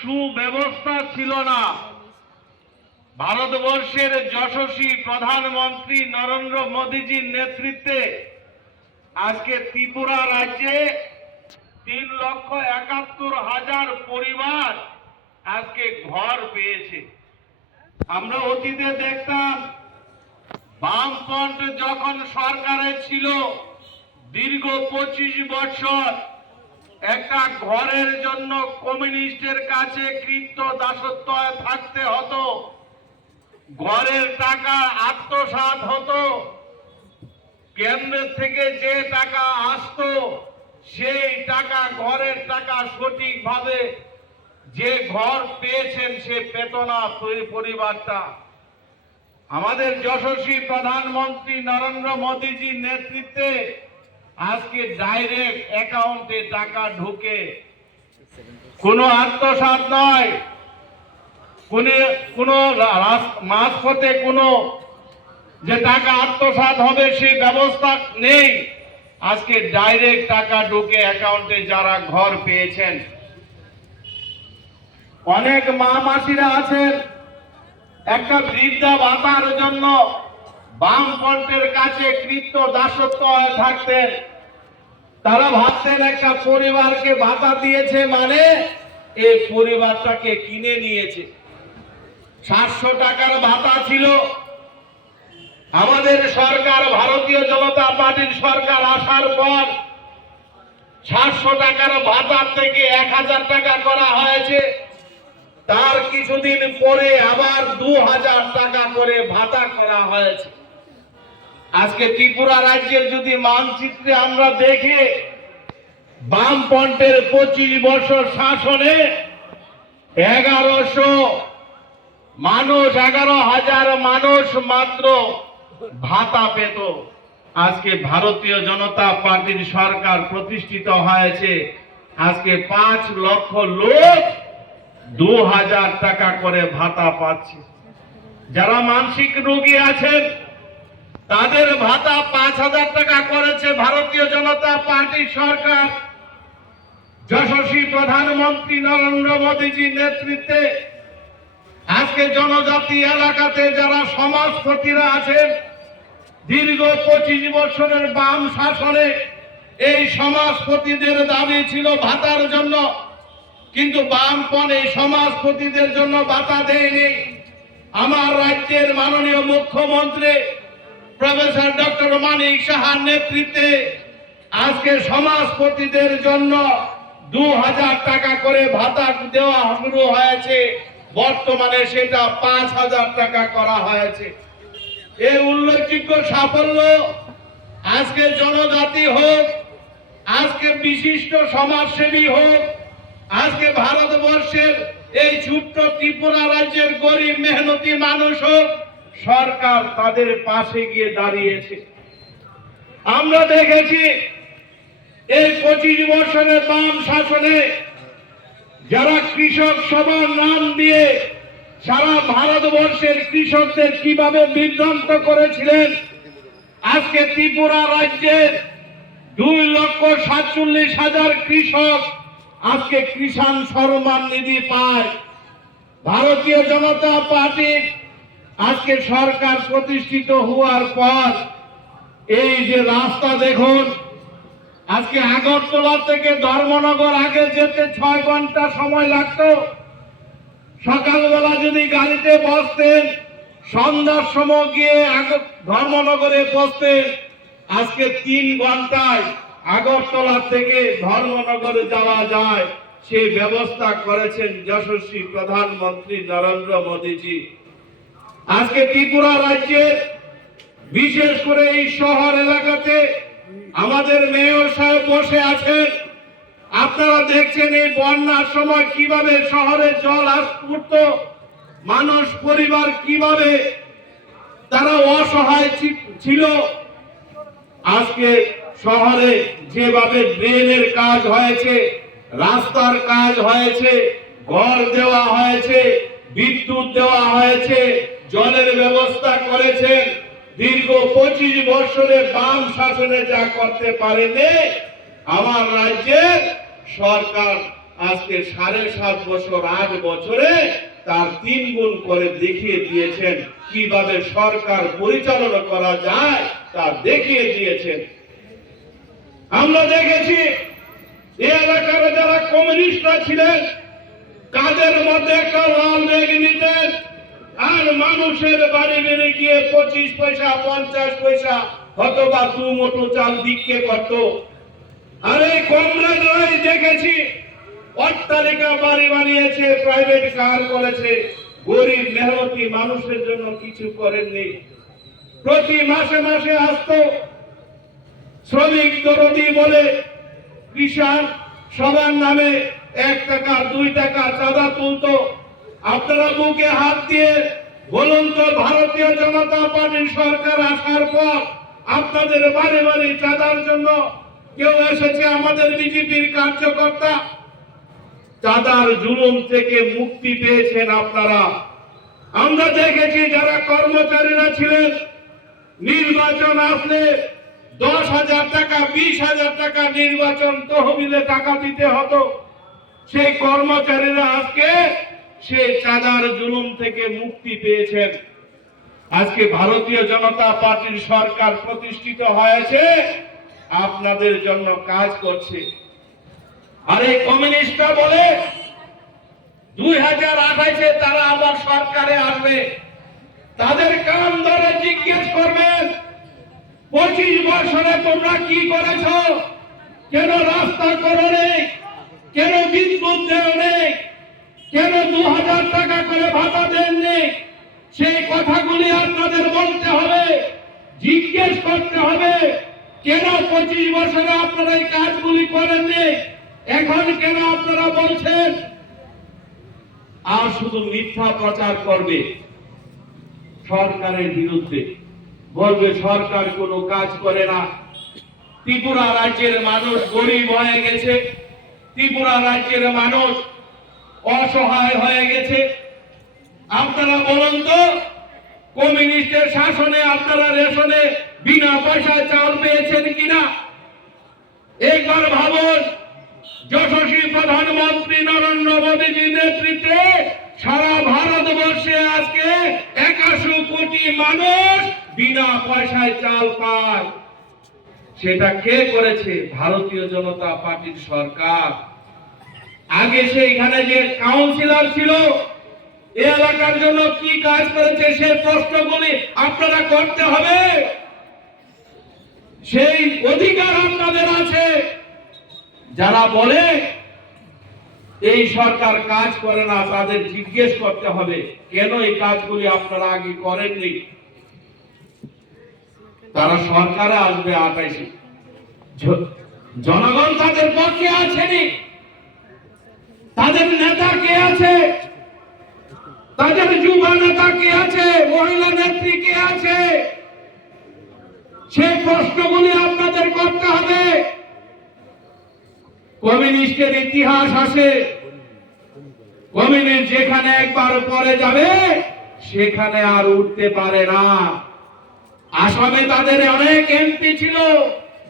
সুব্যবস্থা ছিল না। ভারতবর্ষের যশস্বী প্রধানমন্ত্রী নরেন্দ্র মোদীজির নেতৃত্বে আজকে ত্রিপুরা রাজ্যে 3,71,000 পরিবার আজকে ঘর পেয়েছে। আমরা অতীতে দেখতাম বামফ্রন্ট যখন সরকারে ছিল দীর্ঘ 25 বছর একটা ঘরের জন্য কমিউনিস্টের কাছে কৃত্য দাসত্ব থাকতে হতো, ঘরের টাকা আত্মসাৎ হতো, কেন্দ্র থেকে যে টাকা আসতো সেই টাকা ঘরের টাকা সঠিকভাবে যে ঘর পেয়েছেন সে পেত না পরিবারটা। আমাদের যশস্বী প্রধানমন্ত্রী নরেন্দ্র মোদীজির নেতৃত্বে আজকে ডাইরেক্ট অ্যাকাউন্টে টাকা ঢুকে, কোনো আত্মসাৎ নয়, কোনো মাঝপথে কোনো যে টাকা আত্মসাৎ হবে সেই ব্যবস্থা নেই। আজকে ডাইরেক্ট টাকা ঢুকে অ্যাকাউন্টে যারা ঘর পেয়েছেন। অনেক মা মাসিরা আছেন একটা বৃদ্ধা ভাতার জন্য বামফ্রন্টের কাছে কৃত্য দাসত্ব হয়ে থাকতেন। তারা ভাবতেন একটা পরিবারকে ভাতা দিয়েছে মানে এই পরিবারটাকে কিনে নিয়েছে। 700 টাকার ভাতা ছিল। আমাদের সরকার, ভারতীয় জনতা পার্টির সরকার আসার পর 700 টাকার ভাতা থেকে 1000 টাকা করা হয়েছে। তার কিছুদিন পরে আবার 2000 টাকা করে ভাতা করা হয়েছে। আজকে ত্রিপুরা রাজ্যের যদি মানচিত্রে আমরা দেখি, বামফ্রন্টের 25 বছর শাসনে 11,000 মানুষ মাত্র ভাতা পেত। আজকে ভারতীয় জনতা পার্টির সরকার প্রতিষ্ঠিত হয়েছে, আজকে 5 লক্ষ লোক 2000 টাকা করে ভাতা পাচ্ছে। যারা মানসিক রোগী আছেন তাদের ভাতা 5000 টাকা করেছে ভারতীয় জনতা পার্টির সরকার যশস্বী প্রধানমন্ত্রী নরেন্দ্র মোদীজির নেতৃত্বে। আজকে জনজাতি এলাকাতে যারা সমাজপতিরা আছেন, দীর্ঘ 25 বছরের বাম শাসনে এই সমাজপতিদের দাবি ছিল ভাতার জন্য, কিন্তু বামপন্থ এই সমাজপতিদের জন্য ভাতা দেয়নি। আমার রাজ্যের মাননীয় মুখ্যমন্ত্রী প্রফেসর ডক্টর মানিক সাহার নেতৃত্বে আজকে সমাজপতিদের জন্য 2000 টাকা করে ভাতা দেওয়া শুরু হয়েছে। বর্তমানে সেটা 5000 টাকা করা হয়েছে। এই উল্লেখযোগ্য সাফল্য আজকে জনজাতি হোক, আজকে বিশিষ্ট সমাজসেবী হোক, আজকে ভারতবর্ষের এই ছোট্ট ত্রিপুরা রাজ্যের গরিব মেহনতি মানুষ হোক, সরকার তাদের পাশে গিয়ে দাঁড়িয়েছে। আমরা দেখেছি এই 25 বছরের বাম শাসনে যারা কৃষক সভার নাম দিয়ে সারা ভারতবর্ষের কৃষকদের কিভাবে বিভ্রান্ত করেছিলেন। আজকে ত্রিপুরা রাজ্যের 2,47,000 কৃষক আজকে কিষাণ সম্মান নিধি পায়। ভারতীয় জনতা পার্টির আজকে সরকার প্রতিষ্ঠিত হওয়ার পর এই যে রাস্তা দেখুন, আজকে আগরতলা থেকে ধর্মনগর আগে যেতে 6 ঘন্টা সময় লাগতো। সকালবেলা যদি গাড়িতে বসতেন, সন্ধ্যার সময় গিয়ে ধর্মনগরে বসতেন। আজকে 3 ঘন্টায় আগরতলা থেকে ধর্মনগরে যাওয়া যায়। সেই ব্যবস্থা করেছেন যশস্বী প্রধানমন্ত্রী নরেন্দ্র মোদীজি। আজকে ত্রিপুরা রাজ্যের বিশেষ করে এই শহর এলাকাতে আমাদের মেয়র সাহেব বসে আছেন। আপনারা দেখছেন এই বন্যার সময় কিভাবে শহরে জল উঠত, মানুষ পরিবার কিভাবে তারা অসহায় ছিল। আজকে শহরে যেভাবে ড্রেনের কাজ হয়েছে, রাস্তার কাজ হয়েছে, ঘর দেওয়া হয়েছে, বিদ্যুৎ দেওয়া হয়েছে, জলের ব্যবস্থা করেছেন। দীর্ঘ 25 বছরে বাম শাসনে যা করতে পারেনি আমার রাজ্যের সরকার আজকে 7.5 বছর 8 বছরে তার 3 গুণ করে দেখিয়ে দিয়েছেন কিভাবে সরকার পরিচালনা করা যায় তা দেখিয়ে দিয়েছেন। আমরা দেখেছি এই এলাকার যারা কমিউনিস্টরা ছিলেন কাদের মধ্যে একটা লাল ব্যাগ নিতেন আর মানুষের বাড়ি বেড়ে গিয়ে 25 পয়সা 50 পয়সা অথবা 2 মুঠো চাল ভিক্ষে করত। আর এই কমরেডরাই দেখেছি অট্টালিকা বাড়ি বানিয়েছে, প্রাইভেট কার করেছে, গরিব মেহনতি মানুষের জন্য কিছু করেননি। প্রতি মাসে মাসে আসতো শ্রমিক দরদি বলে কৃষক সবার নামে 1 টাকা 2 টাকা চাঁদা তুলতো। আপনারা বুকে হাত দিয়ে বলুন তো, ভারতীয় জনতা পার্টির সরকার আসার পর আপনাদের বাড়ি বাড়ি চাঁদার জন্য কেউ এসেছে? আমাদের বিজেপির কার্যকর্তা চাঁদার জুলুম থেকে মুক্তি পেয়েছেন আপনারা। আমরা দেখেছি যারা কর্মচারীরা ছিলেন নির্বাচন আসলে 10,000 টাকা 20,000 টাকা নির্বাচন তহবিলে টাকা দিতে হতো। সেই কর্মচারীরা আজকে সেই চাঁদার জুলুম থেকে মুক্তি পেয়েছেন। আজকে ভারতীয় জনতা পার্টির সরকার প্রতিষ্ঠিত হয়েছে, আপনাদের জন্য কাজ করছে। আর এই কমিউনিস্টরা বলে 2028-এ তারা আবার সরকারে আসবে। তাদের কান ধরে জিজ্ঞেস করবেন 25 বছরে তোমরা কি করেছো? কেন রাস্তা করো নেই? কেন বিদ্যুৎ দেও নেই? কেন 2000 টাকা করে ভাতা দেননি? সেই কথাগুলি আপনাদের বলতে হবে, জিজ্ঞেস করতে হবে। কেন 25 বছরে আপনারা এই কাজগুলি করেননি? এখন কেন আপনারা বলছেন? আর শুধু মিথ্যা প্রচার করবে সরকারের বিরুদ্ধে, বলবে সরকার কোনো কাজ করে না। ত্রিপুরা রাজ্যের মানুষ গরিব হয়ে গেছে, ত্রিপুরা রাজ্যের মানুষ অসহায় হয়ে গেছে। আপনারা বলুন তো, কমিউনিস্টের শাসনে আপনারা রেশনে বিনা পয়সায় চাল পেয়েছেন কিনা? একবার ভাবুন, যশস্বী প্রধানমন্ত্রী নরেন্দ্র মোদীজির নেতৃত্বে সারা ভারতবর্ষে আজকে 81 কোটি মানুষ বিনা পয়সায় চাল পায়। সেটা কে করেছে? ভারতীয় জনতা পার্টির সরকার। আগে সেইখানে যে কাউন্সিলর ছিল এই এলাকার জন্য কি কাজ করেছে সেই প্রশ্নগুলি আপনারা করতে হবে। সেই অধিকার আপনাদের আছে। যারা বলে এই সরকার কাজ করে না তাদের জিজ্ঞেস করতে হবে কেন এই কাজগুলি আপনারা আগে করেননি। তারা সরকারে আসবে 28-এ, জনগণ তাদের পক্ষে আছেনি। তাদের নেতা কে আছে? তাদের যুব নেতা কে আছে? মহিলা নেত্রী কে আছে? সেই প্রশ্নগুলি আপনাদের করতে হবে। কমিউনিস্টের ইতিহাস আছে, কমিউনিস্ট যেখানে একবার পরে যাবে সেখানে আর উঠতে পারে না। আসামে তাদের অনেক এমপি ছিল,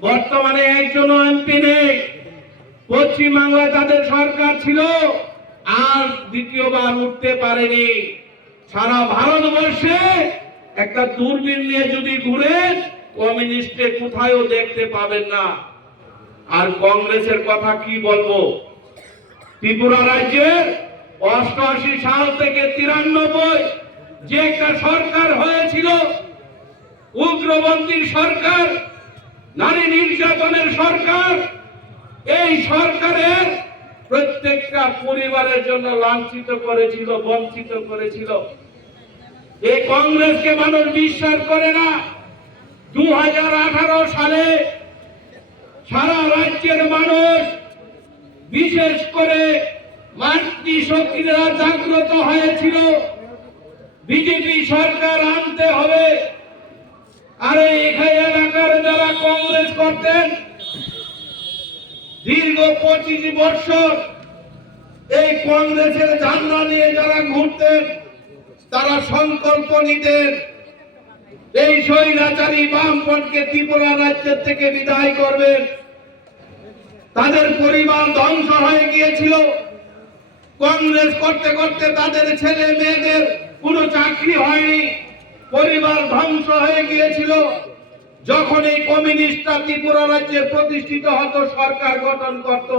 বর্তমানে একজনও এমপি নেই। পশ্চিম বাংলায় তাদের সরকার ছিল, আর দ্বিতীয়বার উঠতে পারেনি। সারা ভারতবর্ষে একটা দূরবীন নিয়ে যদি ঘুরেন কমিউনিস্টে কোথায়ও দেখতে পাবেন না। আর কংগ্রেসের কথা কি বলবো? ত্রিপুরা রাজ্যের 88 সাল থেকে 93 যে একটা সরকার হয়েছিল, উগ্রপন্থীর সরকার, নারী নির্যাতনের সরকার, এই সরকারের প্রত্যেকটা পরিবারের জন্য লাঞ্ছিত করেছিল, বঞ্চিত করেছিল। এই কংগ্রেসকে মানুষ বিশ্বাস করে না। 2018 সালে সারা রাজ্যের মানুষ, বিশেষ করে মাতৃশক্তিরা জাগ্রত হয়েছিল বিজেপি সরকার আনতে হবে। আর এখানে এলাকার যারা কংগ্রেস করতেন দীর্ঘ 25 বছর এই কংগ্রেসের ঝান্ডা নিয়ে যারা ঘুরতেন তারা সংকল্প নিতেন এই স্বৈরাচারী বামপন্থীকে ত্রিপুরা রাজ্যের থেকে বিদায় করবেন। তাদের পরিবার ধ্বংস হয়ে গিয়েছিল। কংগ্রেস করতে করতে তাদের ছেলে মেয়েদের কোনো চাকরি হয়নি, পরিবার ধ্বংস হয়ে গিয়েছিল। যখন এই কমিউনিস্টরা ত্রিপুরা রাজ্যে প্রতিষ্ঠিত হতো, সরকার গঠন করত,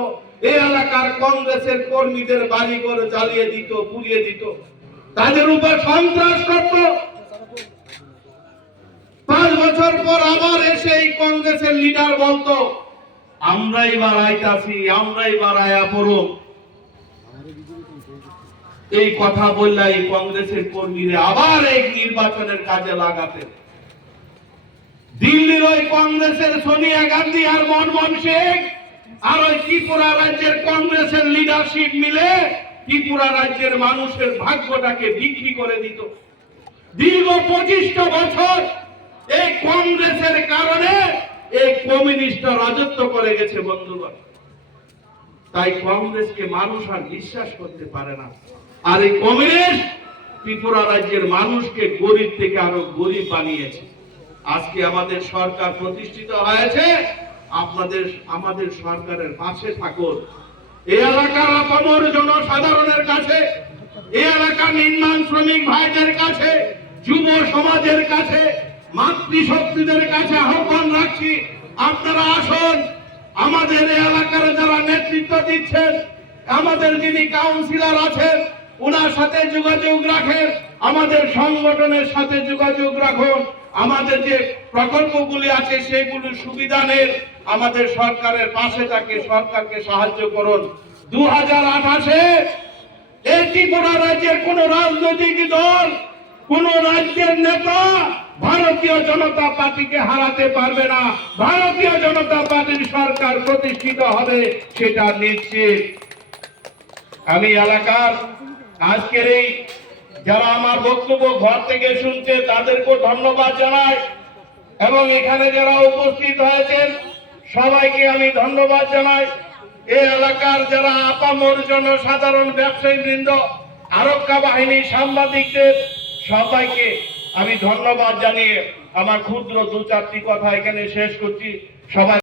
এই এলাকার কংগ্রেসের কর্মীদের বাড়ি করে জ্বালিয়ে দিত, পুড়িয়ে দিত, তাদের উপর সন্ত্রাস করত। 5 বছর পর আবার এসে এই কংগ্রেসের লিডার বলতো, আমরা এবার আইতাছি, আমরা এবার আয়া পড়ো। এই কথা বললে এই কংগ্রেসের কর্মীরা আবার এই নির্বাচনের কাজে লাগাতেন। দিল্লির ওই কংগ্রেসের সোনিয়া গান্ধী আর মনমোহন সিং আর ওই ত্রিপুরা রাজ্যের কংগ্রেসের লিডারশিপ মিলে ত্রিপুরা রাজ্যের মানুষের ভাগ্যটাকে বিক্রি করে দিত। দীর্ঘ 25টা বছর এই কংগ্রেসের কারণে এই কমিউনিস্টরা রাজত্ব করে গেছে বন্ধুগণ। তাই কংগ্রেসকে মানুষ আর বিশ্বাস করতে পারে না। আর এই কমিউনিস্ট ত্রিপুরা রাজ্যের মানুষকে গরিব থেকে আরো গরিব বানিয়েছে। আজকে আমাদের সরকার প্রতিষ্ঠিত হয়েছে, আমাদের সরকারের পাশে থাকুন। এই এলাকার আপামর জনসাধারণের কাছে, এই এলাকার নির্মাণ শ্রমিক ভাইদের কাছে, যুব সমাজের কাছে, মাতৃশক্তিদের কাছে আহ্বান রাখছি, আপনারা আসুন। আমাদের এই এলাকার যারা নেতৃত্ব দিচ্ছেন, আমাদের যিনি কাউন্সিলর আছেন, ওনার সাথে যোগাযোগ রাখেন, আমাদের সংগঠনের সাথে যোগাযোগ রাখুন। আমাদের যে প্রকল্পগুলি আছে সেগুলির সুবিধা নেন, আমাদের সরকারের পাশে থাকে, সরকারকে সাহায্য করুন। 2028-এ এই ত্রিপুরা রাজ্যের কোন রাজনৈতিক দল, কোন রাজ্যের নেতা ভারতীয় জনতা পার্টিকে হারাতে পারবে না। ভারতীয় জনতা পার্টির সরকার প্রতিষ্ঠিত হবে, সেটা নিশ্চিত। আমি এলাকার আজকের এই যারা আমার বক্তব্য ঘর থেকে শুনছে তাদেরকে ধন্যবাদ জানাই, এবং এখানে যারা উপস্থিত হয়েছেন সবাইকে আমি ধন্যবাদ জানাই। এই এলাকার যারা আপামর জনসাধারণ, ব্যবসায়ী বৃন্দ, আরক্ষা বাহিনী, সাংবাদিকদের সবাইকে আমি ধন্যবাদ জানিয়ে আমার ক্ষুদ্র 2-4টি কথা এখানে শেষ করছি। সবাই